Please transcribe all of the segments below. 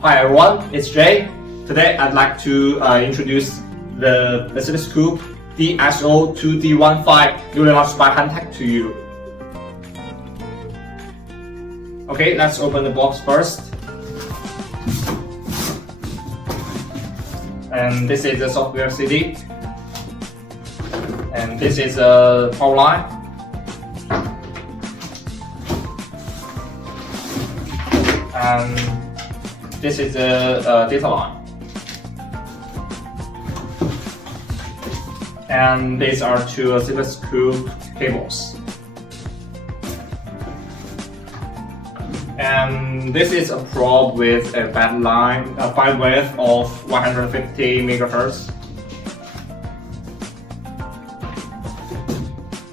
Hi everyone, it's Jay. Today I'd like to introduce the Oscilloscope DSO2D15 newly launched by Hantek to you. Okay, let's open the box first. And this is the software CD. And this is a power line. And this is a data line. And these are two oscilloscope cables. And this is a probe with a bandwidth of 150 megahertz.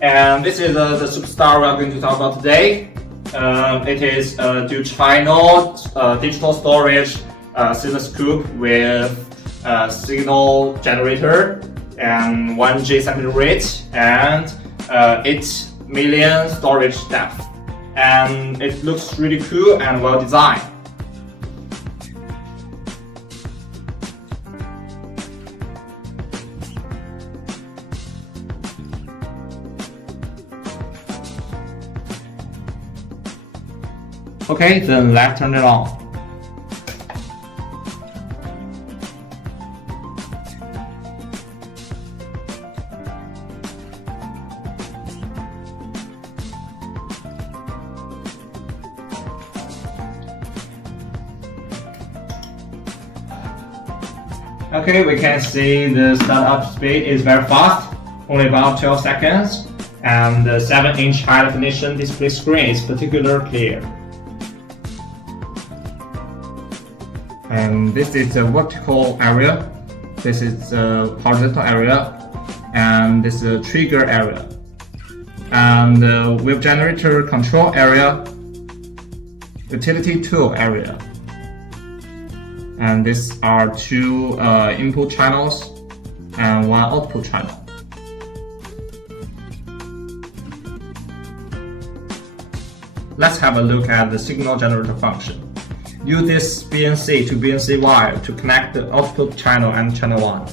And this is the superstar we are going to talk about today. It is a dual channel digital storage oscilloscope with a signal generator and 1G sampling rate and 8 million storage depth. And it looks really cool and well designed. Okay, then let's turn it on. Okay, we can see the startup speed is very fast, only about 12 seconds, and the 7-inch high definition display screen is particularly clear. And this is the vertical area, this is the horizontal area, and this is the trigger area. And the wave generator control area, utility tool area. And these are two input channels and one output channel. Let's have a look at the signal generator function. Use this BNC to BNC wire to connect the output channel and channel 1.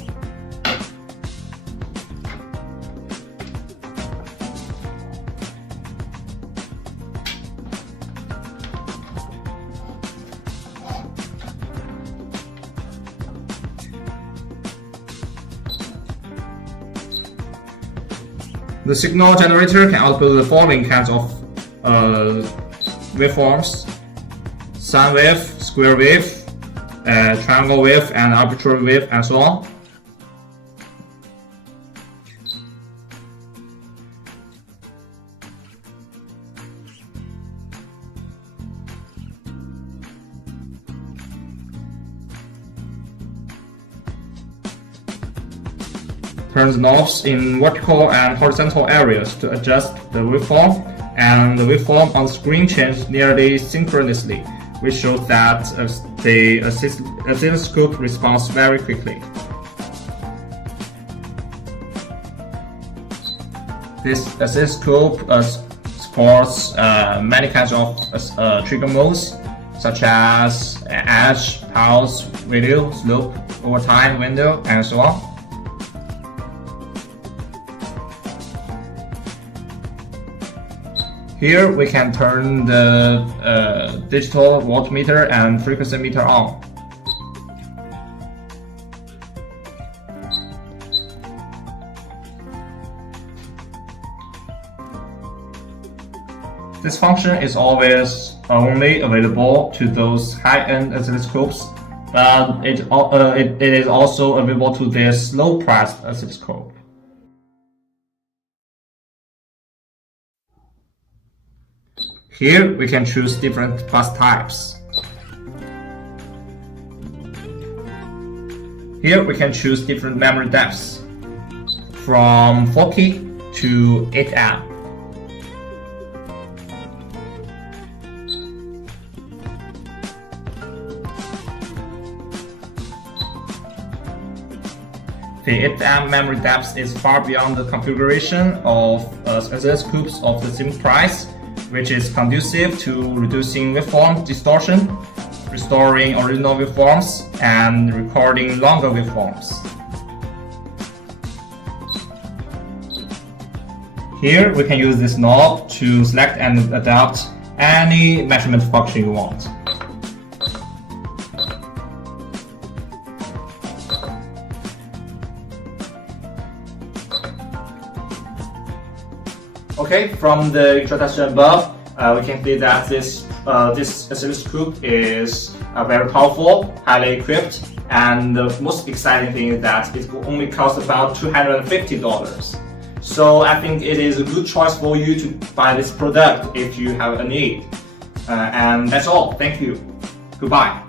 The signal generator can output the following kinds of waveforms: sine wave, square wave, triangle wave, and arbitrary wave, and so on. Turn the knobs in vertical and horizontal areas to adjust the waveform, and the waveform on the screen changes nearly synchronously, which shows that the oscilloscope responds very quickly. This oscilloscope supports many kinds of trigger modes, such as edge, pulse, radio, slope, overtime, window, and so on. Here we can turn the digital voltmeter and frequency meter on. This function is always only available to those high-end oscilloscopes, but it is also available to this low-priced oscilloscope. Here we can choose different bus types. Here we can choose different memory depths, from 4K to 8M. The 8M memory depth is far beyond the configuration of oscilloscopes of the same price, which is conducive to reducing waveform distortion, restoring original waveforms, and recording longer waveforms. Here, we can use this knob to select and adapt any measurement function you want. Okay, from the introduction above, we can see that this oscilloscope is very powerful, highly equipped, and the most exciting thing is that it will only cost about $250. So I think it is a good choice for you to buy this product if you have a need. And that's all. Thank you. Goodbye.